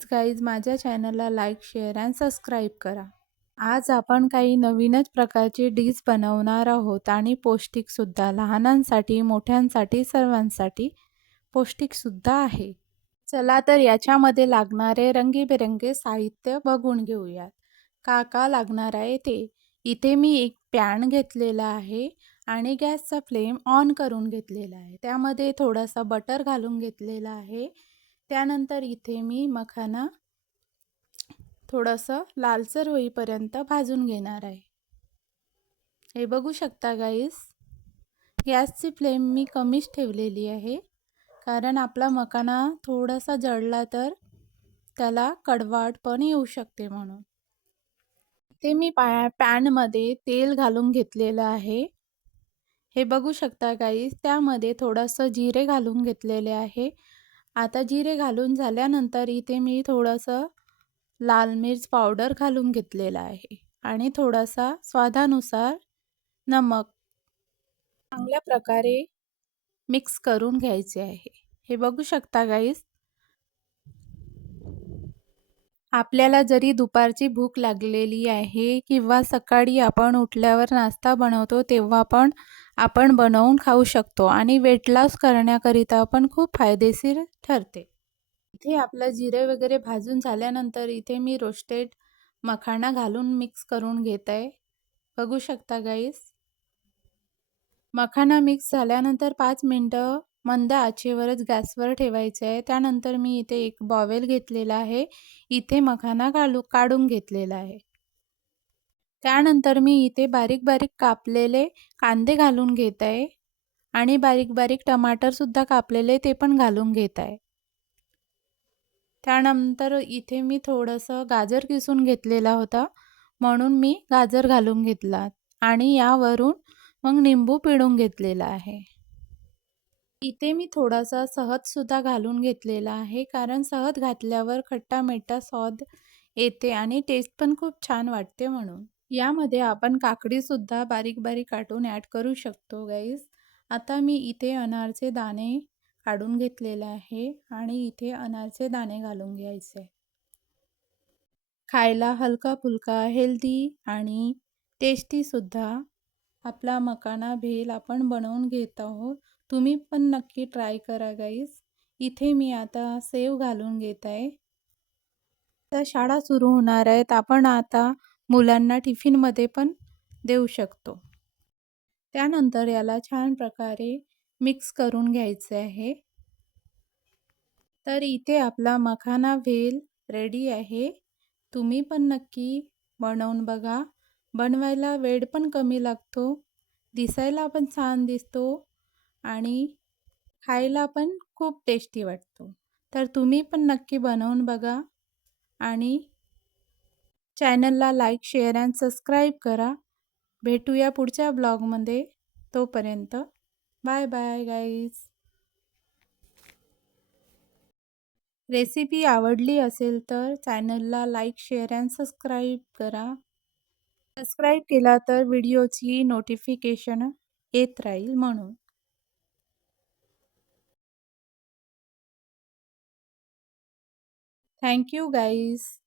Please guys माझ्या चॅनलला like, share and subscribe करा. आज आपण काही नवीनच प्रकारची डिश बनवणार आहोत आणि पौष्टिकसुद्धा. लहानांसाठी, मोठ्यांसाठी, सर्वांसाठी पौष्टिकसुद्धा आहे. चला तर याच्यामध्ये लागणारे रंगीबेरंगी साहित्य बघून घेऊयात. का लागणार आहे ते. इथे मी एक पॅन घेतलेला आहे आणि गॅसचा फ्लेम ऑन करून घेतलेला आहे. त्यामध्ये थोडासा बटर घालून घेतलेला आहे. त्यानंतर इथे मी मखाना थोडंसं लालसर होईपर्यंत भाजून घेणार आहे. हे बघू शकता गाईस. गॅसची फ्लेम मी कमीच ठेवलेली आहे, कारण आपला मखाना थोडासा जळला तर त्याला कडवाट पण येऊ शकते म्हणून. ते मी पॅनमध्ये तेल घालून घेतलेलं आहे. हे बघू शकता गाईस. त्यामध्ये थोडंसं जिरे घालून घेतलेले आहे. आता जिरे घालून झाल्यानंतर इथे मी थोडंसं लाल मिर्च पावडर घालून घेतलेला आहे आणि थोडासा स्वादानुसार नमक चांगल्या प्रकारे मिक्स करून घ्यायचे आहे. हे बघू शकता गाईस. आपल्याला जरी दुपारची भूक लागलेली आहे किंवा सकाळी आपण उठल्यावर नाश्ता बनवतो तेव्हा पण आपण बनवून खाऊ शकतो आणि वेट लॉस करण्याकरिता पण खूप फायदेशीर ठरते. इथे आपलं जिरे वगैरे भाजून झाल्यानंतर इथे मी रोस्टेड मखाना घालून मिक्स करून घेत आहे. बघू शकता गाईस. मखाना मिक्स झाल्यानंतर 5 मिनटं मंद आचेवरच गॅसवर ठेवायचे आहे. त्यानंतर मी इथे एक बाउल घेतलेला आहे. इथे मखाना काढून घेतलेला आहे. त्यानंतर मी इथे बारीक बारीक कापलेले कांदे घालून घेत आहे आणि बारीक बारीक टमाटरसुद्धा कापलेले ते पण घालून घेत आहे. त्यानंतर इथे मी थोडंसं गाजर किसून घेतलेला होता, म्हणून मी गाजर घालून घेतला आणि यावरून मग निंबू पिळून घेतलेला आहे. इथे मी थोडासा शहदसुद्धा घालून घेतलेला आहे, कारण शहद घातल्यावर खट्टा-मिठा स्वाद येते आणि टेस्ट पण खूप छान वाटते म्हणून. यामध्ये आपण काकडीसुद्धा बारीक-बारीक काटून ॲड करू शकतो गाईस. आता मी इथे अनारचे दाणे काढून घेतलेले आहे आणि इथे अनारचे दाणे घालून घ्यायचे. खायला हलका-फुलका, हेल्दी आणि टेस्टीसुद्धा आपला मखाना भेल आपण बनवून घेत आहोत. तुम्ही पण नक्की ट्राय करा गाईस. इथे मी आता सेव घालून घेत आहे. आता शाळा सुरू होणार आहेत. आपण आता मुलांना टिफिनमध्ये पण देऊ शकतो. त्यानंतर याला छान प्रकारे मिक्स करून घ्यायचे आहे. तर इथे आपला मखाना भेल रेडी आहे. तुम्ही पण नक्की बनवून बघा. बनवायला वेळ पण कमी लागतो, दिसायला पण छान दिसतो आणि खायला पण खूप टेस्टी वाटतो. तर तुम्ही पण नक्की बनवून बघा आणि चॅनलला लाईक, शेअर अँड सबस्क्राईब करा. भेटूया पुढच्या ब्लॉगमध्ये. तोपर्यंत बाय बाय गाईज. रेसिपी आवडली असेल तर चॅनलला लाईक, शेअर अँड सबस्क्राईब करा. सबस्क्राईब केला तर व्हिडिओची नोटिफिकेशन येत राहील म्हणून. Thank you guys.